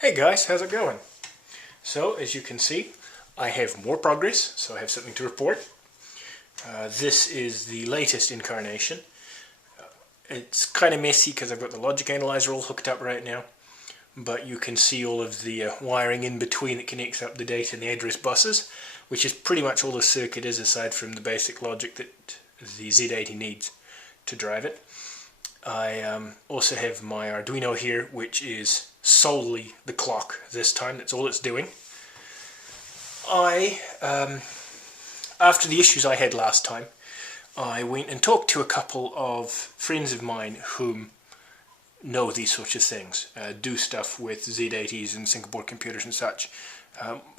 Hey guys, how's it going? So, as you can see, I have more progress, so I have something to report. This is the latest incarnation. It's kind of messy because I've got the logic analyzer all hooked up right now, but you can see all of the wiring in between that connects up the data and the address buses, which is pretty much all the circuit is aside from the basic logic that the Z80 needs to drive it. I also have my Arduino here, which is solely the clock this time. That's all it's doing. After the issues I had last time, I went and talked to a couple of friends of mine whom know these sorts of things, do stuff with Z80s and single board computers and such,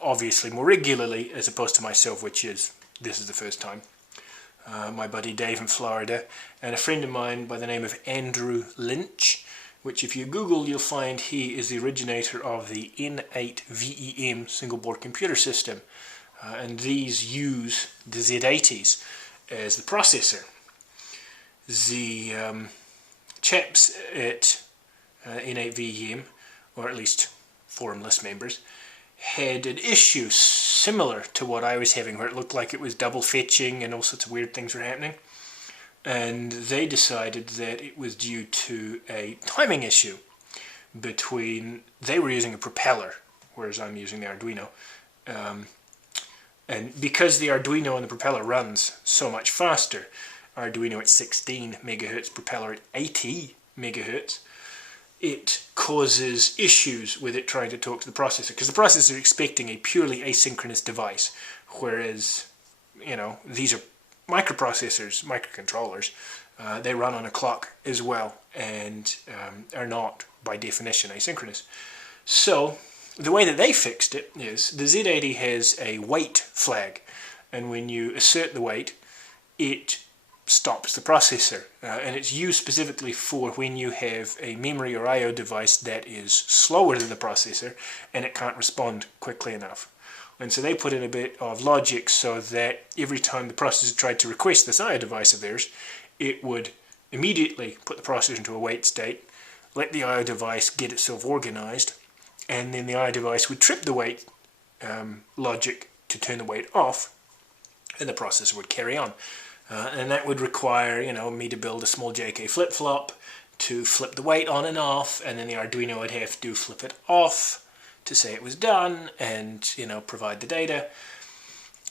obviously more regularly as opposed to myself, this is the first time. My buddy Dave in Florida, and a friend of mine by the name of Andrew Lynch, which if you Google you'll find he is the originator of the N8 VEM single board computer system, and these use the Z80s as the processor. The chaps at N8 VEM, or at least forum list members, had an issue similar to what I was having, where it looked like it was double fetching and all sorts of weird things were happening, and they decided that it was due to a timing issue between, they were using a propeller whereas I'm using the Arduino, and because the Arduino and the propeller runs so much faster, Arduino at 16 megahertz, propeller at 80 megahertz, it causes issues with it trying to talk to the processor, because the processor is expecting a purely asynchronous device, whereas, you know, these are microprocessors, microcontrollers. They run on a clock as well, and are not, by definition, asynchronous. So, the way that they fixed it is, the Z80 has a wait flag, and when you assert the wait, it stops the processor, and it's used specifically for when you have a memory or I/O device that is slower than the processor and it can't respond quickly enough. And so they put in a bit of logic so that every time the processor tried to request this I/O device of theirs, it would immediately put the processor into a wait state, let the I/O device get itself organized, and then the I/O device would trip the wait logic to turn the wait off, and the processor would carry on. And that would require, you know, me to build a small JK flip-flop to flip the wait on and off, and then the Arduino would have to flip it off to say it was done and, you know, provide the data.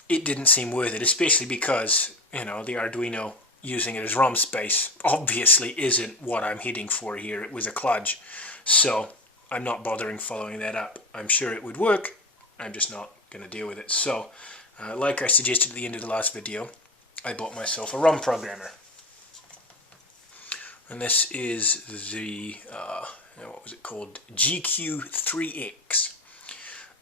It didn't seem worth it, especially because, you know, the Arduino using it as ROM space obviously isn't what I'm heading for here. It was a kludge. So I'm not bothering following that up. I'm sure it would work. I'm just not going to deal with it. So, like I suggested at the end of the last video, I bought myself a ROM programmer, and this is the what was it called, GQ3X,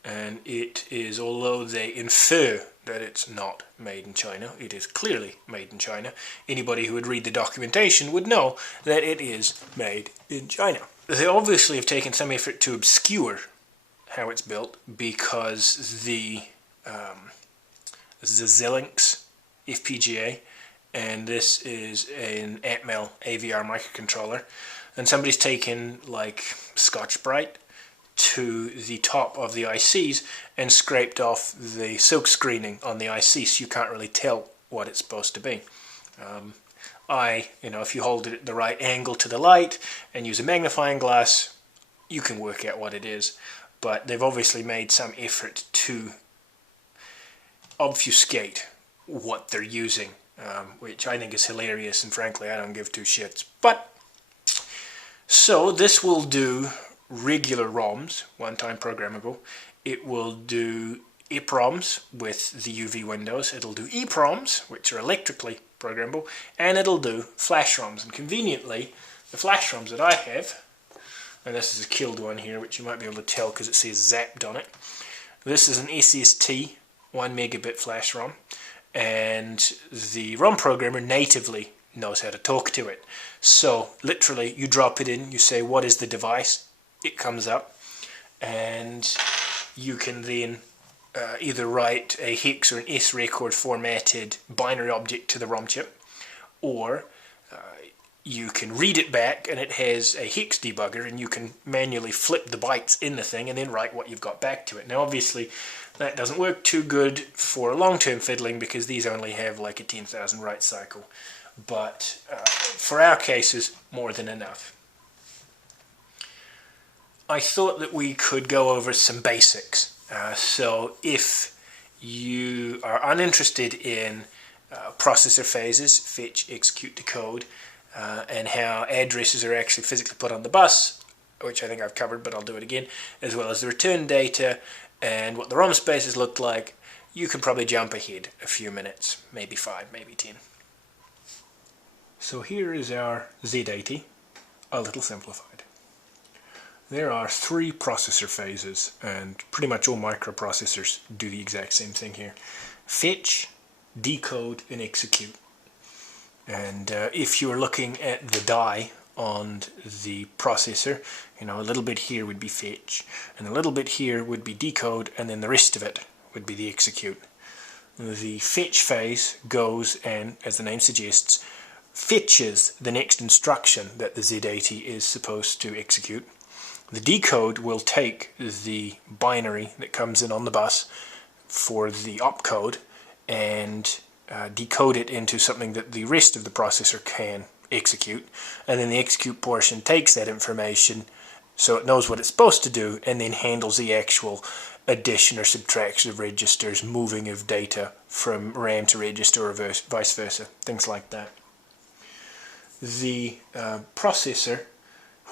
and it is, although they infer that it's not made in China, it is clearly made in China. Anybody who would read the documentation would know that it is made in China. They obviously have taken some effort to obscure how it's built, because the Xilinx FPGA, and this is an Atmel AVR microcontroller, and somebody's taken like Scotch-Brite to the top of the ICs and scraped off the silk screening on the IC, so you can't really tell what it's supposed to be. You know, if you hold it at the right angle to the light and use a magnifying glass, you can work out what it is, but they've obviously made some effort to obfuscate what they're using, which I think is hilarious, and frankly I don't give two shits. But so this will do regular ROMs, one-time programmable. It will do EPROMs with the UV windows. It'll do EPROMs, which are electrically programmable, and it'll do FlashRAMs. And conveniently, the FlashRAMs that I have, and this is a killed one here, which you might be able to tell because it says zapped on it. This is an SST 1 megabit FlashRAM, and the ROM programmer natively knows how to talk to it. So literally you drop it in, you say what is the device, it comes up, and you can then either write a hex or an S record formatted binary object to the ROM chip, or you can read it back, and it has a hex debugger, and you can manually flip the bytes in the thing and then write what you've got back to it. Now obviously that doesn't work too good for long-term fiddling because these only have like a 10,000 write cycle, but for our cases, more than enough. I thought that we could go over some basics. So if you are uninterested in processor phases, fetch, execute, decode, and how addresses are actually physically put on the bus, which I think I've covered, but I'll do it again, as well as the return data and what the ROM spaces look like, you can probably jump ahead a few minutes, maybe 5, maybe 10. So here is our Z80, a little simplified. There are 3 processor phases, and pretty much all microprocessors do the exact same thing here. Fetch, decode, and execute. And if you're looking at the die on the processor, you know, a little bit here would be fetch, and a little bit here would be decode, and then the rest of it would be the execute. The fetch phase goes and, as the name suggests, fetches the next instruction that the Z80 is supposed to execute. The decode will take the binary that comes in on the bus for the opcode and decode it into something that the rest of the processor can execute, and then the execute portion takes that information so it knows what it's supposed to do and then handles the actual addition or subtraction of registers, moving of data from RAM to register or vice versa, things like that. The processor,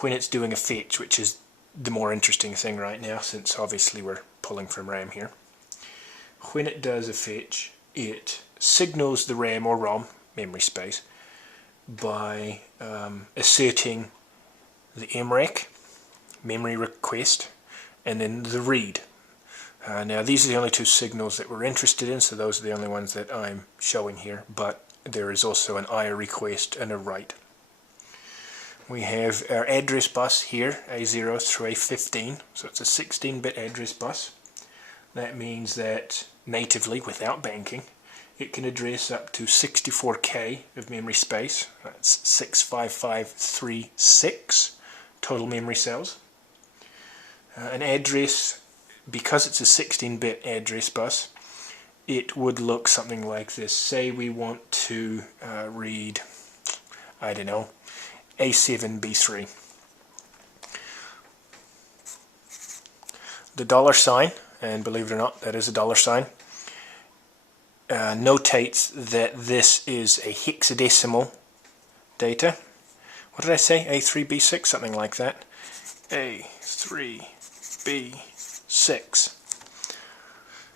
when it's doing a fetch, which is the more interesting thing right now since obviously we're pulling from RAM here, when it does a fetch, it signals the RAM or ROM, memory space, by asserting the MREC, memory request, and then the read. Now these are the only 2 signals that we're interested in, so those are the only ones that I'm showing here, but there is also an IO request and a write. We have our address bus here, A0 through A15, so it's a 16-bit address bus. That means that natively, without banking, it can address up to 64K of memory space. That's 65536 total memory cells. An address, because it's a 16-bit address bus, it would look something like this. Say we want to read, I don't know, A7B3. The $sign, and believe it or not, that is a $sign, notates that this is a hexadecimal data. What did I say? A3B6, something like that. A3B6.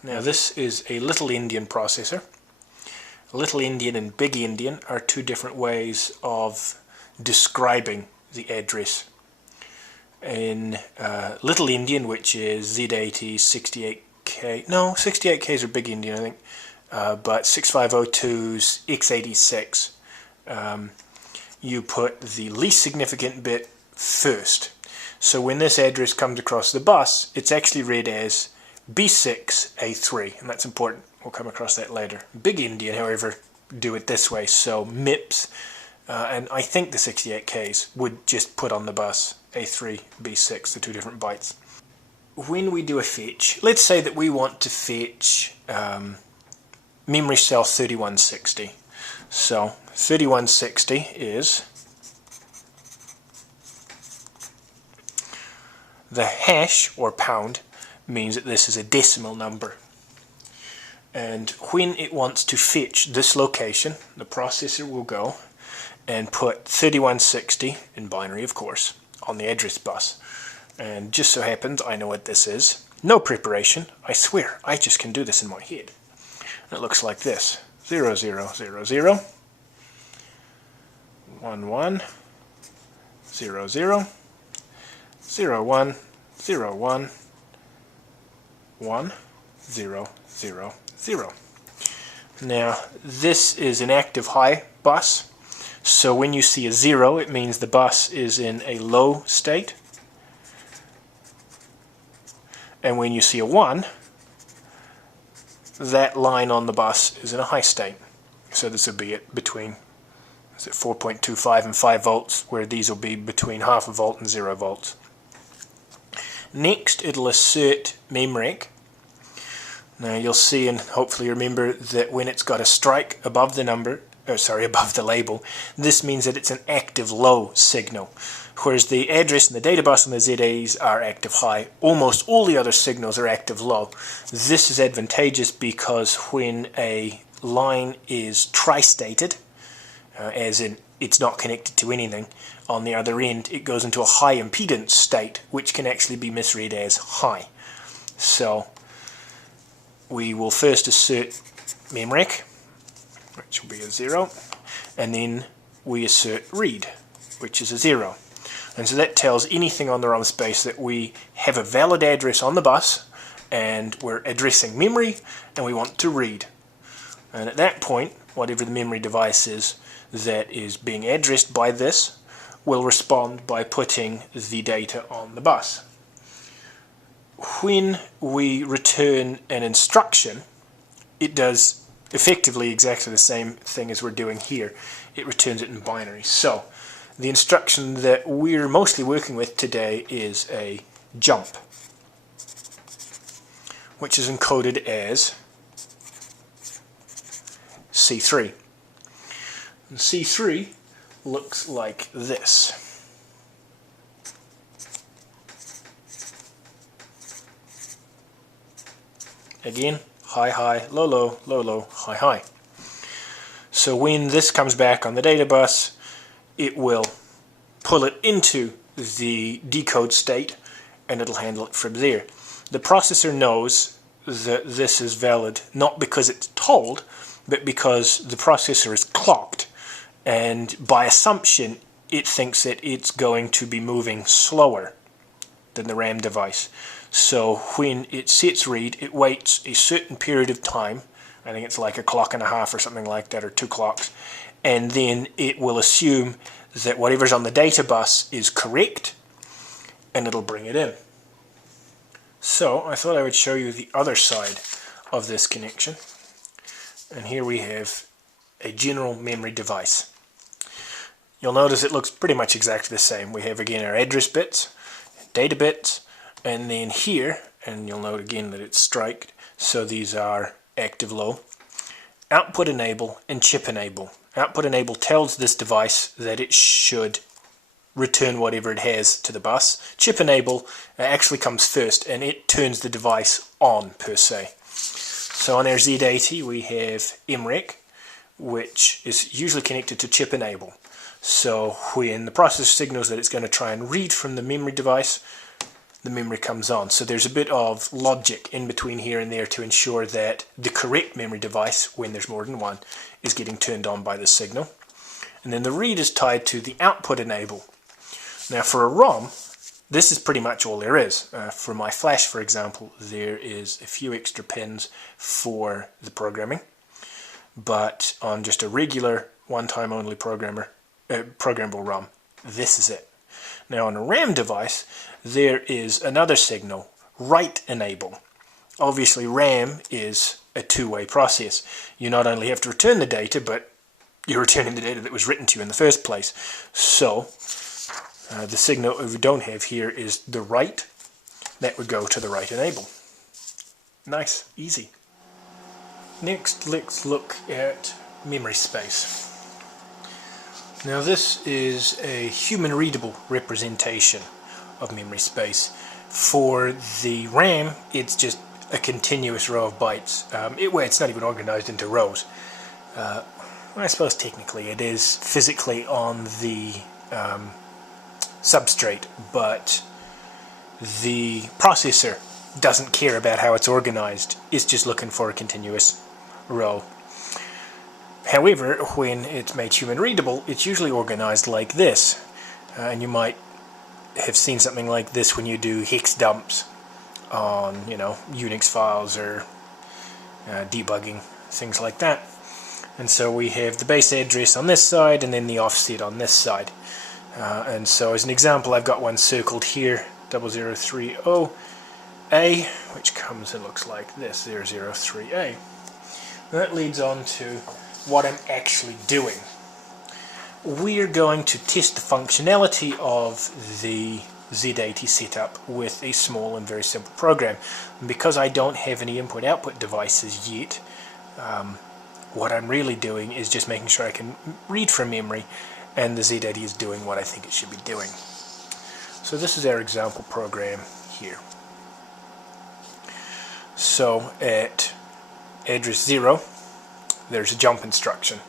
Now this is a Little Endian processor. Little Endian and Big Endian are 2 different ways of describing the address. In Little Endian, which is Z80, 68K, no, 68Ks are Big Endian I think, but 6502's x86, you put the least significant bit first. So when this address comes across the bus, it's actually read as B6A3, and that's important. We'll come across that later. Big Endian, however, do it this way, so MIPS, and I think the 68Ks would just put on the bus A3, B6, the 2 different bytes. When we do a fetch, let's say that we want to fetch memory cell 3160. So 3160 is the hash or pound means that this is a decimal number. And when it wants to fetch this location, the processor will go and put 3160, in binary of course, on the address bus. And just so happens I know what this is. No preparation, I swear, I just can do this in my head. And it looks like this. 0000, 11, 00, 01, 01, 1, 0, 0, 0. Now this is an active high bus, so when you see a 0 it means the bus is in a low state, and when you see a 1, that line on the bus is in a high state. So this would be it between is it 4.25 and 5 volts, where these will be between half a volt and 0 volts. Next, it'll assert memrec. Now you'll see, and hopefully remember, that when it's got a strike above the number, above the label, this means that it's an active low signal. Whereas the address and the data bus on the Z80s are active high, almost all the other signals are active low. This is advantageous because when a line is tri-stated, as in it's not connected to anything, on the other end it goes into a high impedance state, which can actually be misread as high. So we will first assert memrec, which will be a 0, and then we assert read, which is a 0. And so that tells anything on the ROM space that we have a valid address on the bus, and we're addressing memory, and we want to read. And at that point, whatever the memory device is that is being addressed by this will respond by putting the data on the bus. When we return an instruction, it does effectively exactly the same thing as we're doing here. It returns it in binary. So the instruction that we're mostly working with today is a jump, which is encoded as C3. And C3 looks like this. Again, high, high, low, low, low, low, high, high. So when this comes back on the data bus, it will pull it into the decode state and it'll handle it from there. The processor knows that this is valid not because it's told, but because the processor is clocked, and by assumption it thinks that it's going to be moving slower than the RAM device. So when it sets read, it waits a certain period of time, I think it's like a clock and a half or something like that, or 2 clocks, and then it will assume that whatever's on the data bus is correct, and it'll bring it in. So I thought I would show you the other side of this connection. And here we have a general memory device. You'll notice it looks pretty much exactly the same. We have again our address bits, data bits, and then here, and you'll note again that it's striked, so these are active low. Output enable and chip enable. Output enable tells this device that it should return whatever it has to the bus. Chip enable actually comes first, and it turns the device on per se. So on our Z80 we have MREC, which is usually connected to chip enable. So when the processor signals that it's going to try and read from the memory device, the memory comes on. So there's a bit of logic in between here and there to ensure that the correct memory device, when there's more than one, is getting turned on by the signal. And then the read is tied to the output enable. Now for a ROM, this is pretty much all there is. For my flash, for example, there is a few extra pins for the programming, but on just a regular one-time only programmable ROM, this is it. Now on a RAM device, there is another signal, write enable. Obviously RAM is a two-way process. You not only have to return the data, but you're returning the data that was written to you in the first place. So the signal we don't have here is the write. That would go to the write enable. Nice, easy. Next, let's look at memory space. Now this is a human-readable representation of memory space. For the RAM, it's just a continuous row of bytes. It's not even organized into rows. I suppose technically it is physically on the substrate, but the processor doesn't care about how it's organized. It's just looking for a continuous row. However, when it's made human readable, it's usually organized like this. And you might have seen something like this when you do hex dumps on, Unix files or debugging, things like that. And so we have the base address on this side and then the offset on this side. And so as an example, I've got one circled here, 0030A, which comes and looks like this, 003A. That leads on to what I'm actually doing. we're going to test the functionality of the Z80 setup with a small and very simple program. And because I don't have any input-output devices yet, what I'm really doing is just making sure I can read from memory, and the Z80 is doing what I think it should be doing. So this is our example program here. So at address 0, there's a jump instruction.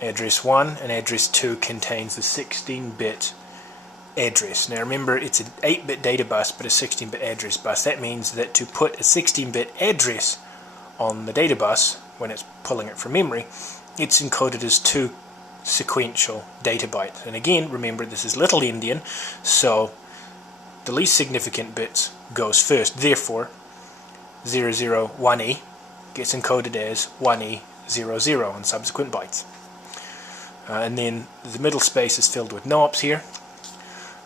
Address 1 and address 2 contains the 16-bit address. Now remember, it's an 8-bit data bus but a 16-bit address bus. That means that to put a 16-bit address on the data bus when it's pulling it from memory, it's encoded as 2 sequential data bytes. And again, remember, this is Little Endian, so the least significant bits goes first. Therefore, 001E gets encoded as 1E00 on subsequent bytes. And then the middle space is filled with no-ops here.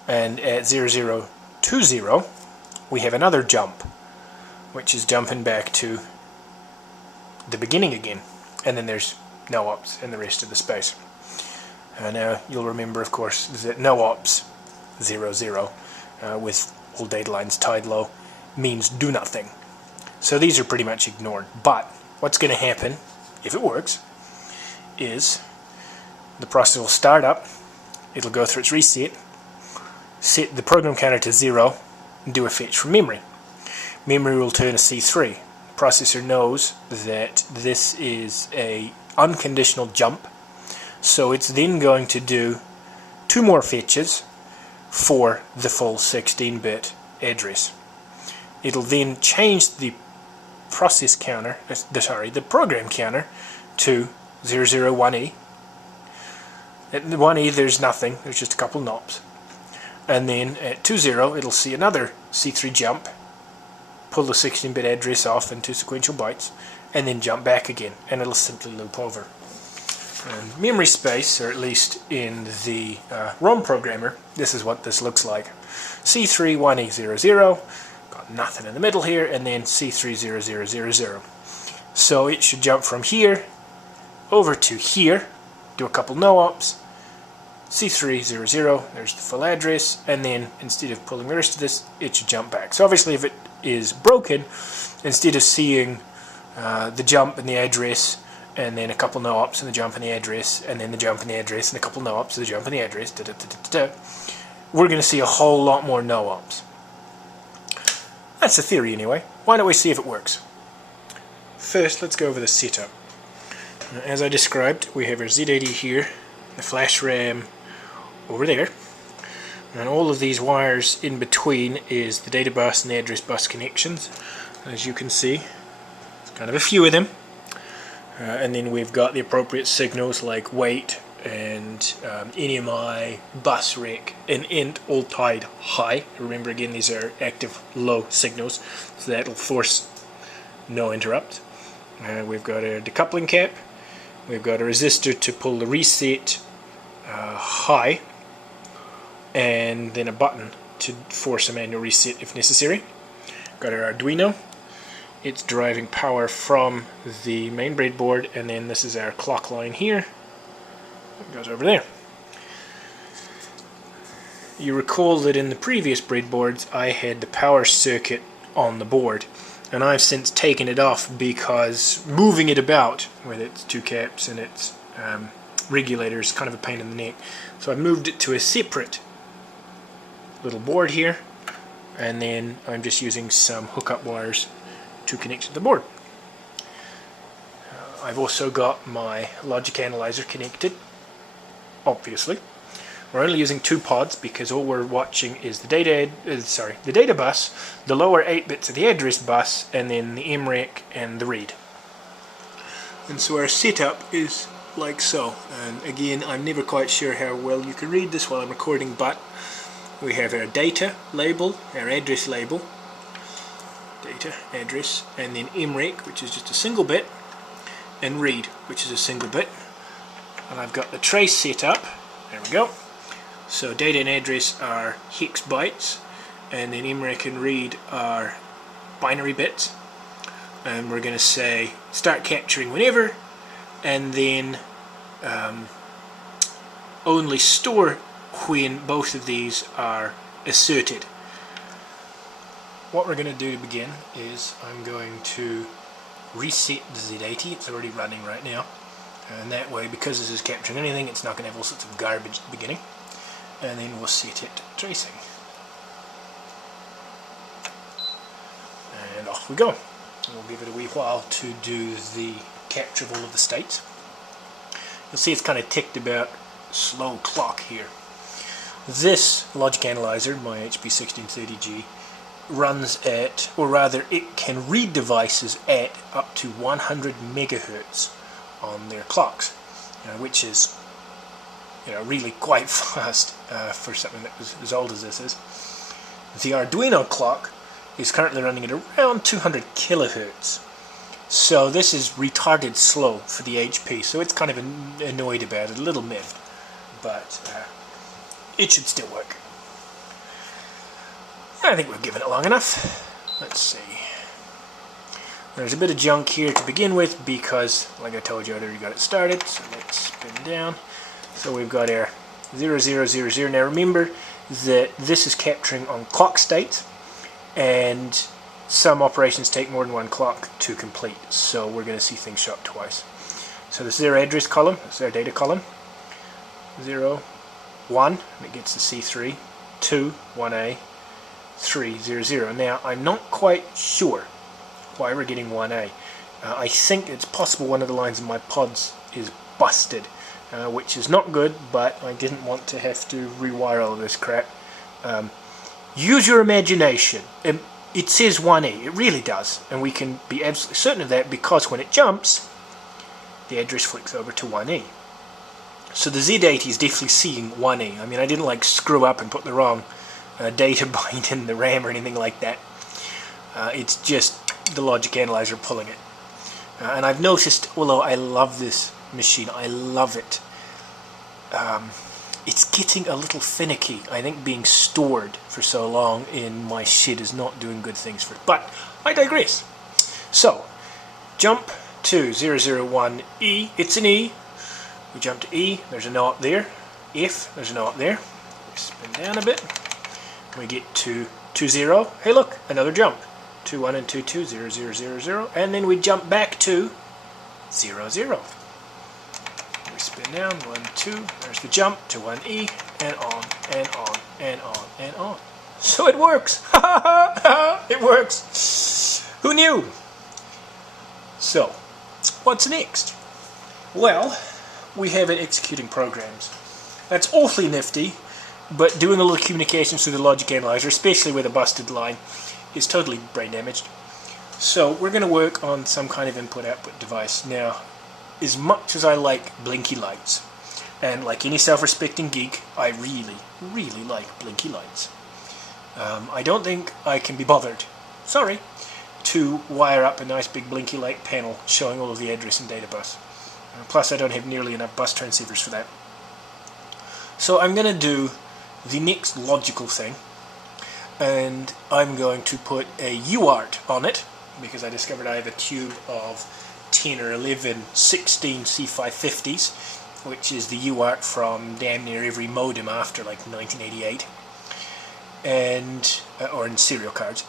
And at 0020 we have another jump, which is jumping back to the beginning again. And then there's no-ops in the rest of the space. Now you'll remember, of course, that no-ops 00 with all data lines tied low means do nothing. So these are pretty much ignored. But what's going to happen, if it works, is the process will start up, it'll go through its reset, set the program counter to 0, and do a fetch from memory. Memory will turn a C3. The processor knows that this is a unconditional jump, so it's then going to do 2 more fetches for the full 16-bit address. It'll then change the process counter, the program counter, to 001E. At 1E there's nothing, there's just a couple knobs. And then at 20 it'll see another C3 jump, pull the 16-bit address off in 2 sequential bytes, and then jump back again, and it'll simply loop over. And memory space, or at least in the ROM programmer, this is what this looks like. C3 1E00, got nothing in the middle here, and then C30000. So it should jump from here over to here, do a couple no-ops, C300, there's the full address, and then instead of pulling the rest of this, it should jump back. So obviously if it is broken, instead of seeing the jump and the address, and then a couple no-ops and the jump and the address, and then the jump and the address, and a couple no-ops and the jump and the address, we're going to see a whole lot more no-ops. That's the theory anyway. Why don't we see if it works? First, let's go over the setup. As I described, we have our Z80 here, the FlashRAM over there, and all of these wires in between is the data bus and the address bus connections. As you can see, it's kind of a few of them. And then we've got the appropriate signals like wait and NMI, bus rec, and int all tied high. Remember again, these are active low signals, so that will force no interrupt. We've got a decoupling cap. We've got a resistor to pull the reset high, and then a button to force a manual reset if necessary. Got our Arduino. It's deriving power from the main breadboard, and then this is our clock line here. It goes over there. You recall that in the previous breadboards I had the power circuit on the board, and I've since taken it off because moving it about with its 2 caps and its regulator is kind of a pain in the neck. So I moved it to a separate little board here, and then I'm just using some hookup wires to connect to the board. I've also got my logic analyzer connected, obviously. We're only using 2 pods because all we're watching is the data bus, the lower 8 bits of the address bus, and then the MREC and the read. And so our setup is like so. And again, I'm never quite sure how well you can read this while I'm recording, but we have our data label, our address label, data, address, and then MREC, which is just a single bit, and read, which is a single bit. And I've got the trace set up. There we go. So data and address are hex bytes, and then MREC and read are binary bits. And we're going to say start capturing whenever, and then only store when both of these are asserted. What we're going to do to begin is I'm going to reset the Z80. It's already running right now, and that way, because this is capturing anything, it's not going to have all sorts of garbage at the beginning. And then we'll set it to tracing, and off we go. And we'll give it a wee while to do the capture of all of the states. You'll see it's kind of ticked about slow clock here. This logic analyzer, my HP 1630G, runs at, or rather it can read devices at up to 100 megahertz on their clocks, which is really quite fast for something that was as old as this is. The Arduino clock is currently running at around 200 kilohertz. So this is retarded slow for the HP, so it's kind of annoyed about it, a little miffed, but it should still work. I think we've given it long enough. Let's see. There's a bit of junk here to begin with because, like I told you, I already got it started, so let's spin down. So we've got our 0000. Now remember that this is capturing on clock state, and some operations take more than one clock to complete, so we're going to see things show up twice. So this is our address column, this is our data column. 0, 1, and it gets the C3, 2, 1A, 3, 0, 0. Now I'm not quite sure why we're getting 1A. I think it's possible one of the lines in my pods is busted, which is not good, but I didn't want to have to rewire all this crap. Use your imagination. It says 1E, it really does, and we can be absolutely certain of that because when it jumps, the address flicks over to 1E. So the Z80 is definitely seeing 1E. I mean, I didn't like screw up and put the wrong data byte in the RAM or anything like that. It's just the logic analyzer pulling it. And I've noticed, although I love this machine, I love it, it's getting a little finicky. I think being stored for so long in my shed is not doing good things for it. But I digress. So, jump to 001E. It's an E. We jump to E. There's a naught there. F. There's a naught there. We spin down a bit. We get to 20. Hey, look, another jump. 21 and 22. 0, 0, 0, 0. And then we jump back to 0, 0. We spin down, 1, 2, there's the jump to 1E, and on, and on, and on, and on. So it works! Ha ha ha ha! It works! Who knew? So, what's next? Well, we have it executing programs. That's awfully nifty, but doing a little communications through the logic analyzer, especially with a busted line, is totally brain damaged. So we're going to work on some kind of input-output device. Now, as much as I like blinky lights, and like any self-respecting geek, I really, really like blinky lights. I don't think I can be bothered, sorry, to wire up a nice big blinky light panel showing all of the address and data bus. Plus I don't have nearly enough bus transceivers for that. So I'm going to do the next logical thing, and I'm going to put a UART on it, because I discovered I have a tube of 10 or 11 16 C550s, which is the UART from damn near every modem after like 1988, and or in serial cards,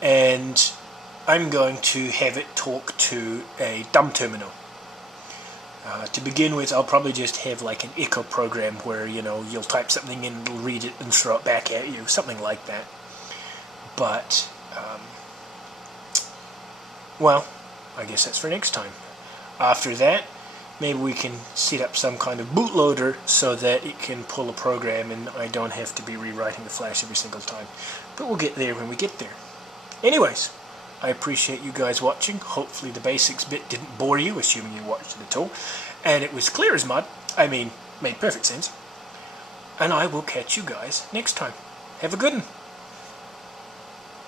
and I'm going to have it talk to a dumb terminal. To begin with, I'll probably just have like an echo program where, you'll type something in, it'll read it and throw it back at you, something like that. But well, I guess that's for next time. After that, maybe we can set up some kind of bootloader so that it can pull a program and I don't have to be rewriting the flash every single time. But we'll get there when we get there. Anyways, I appreciate you guys watching. Hopefully the basics bit didn't bore you, assuming you watched it at all. And it was clear as mud. I mean, made perfect sense. And I will catch you guys next time. Have a good one.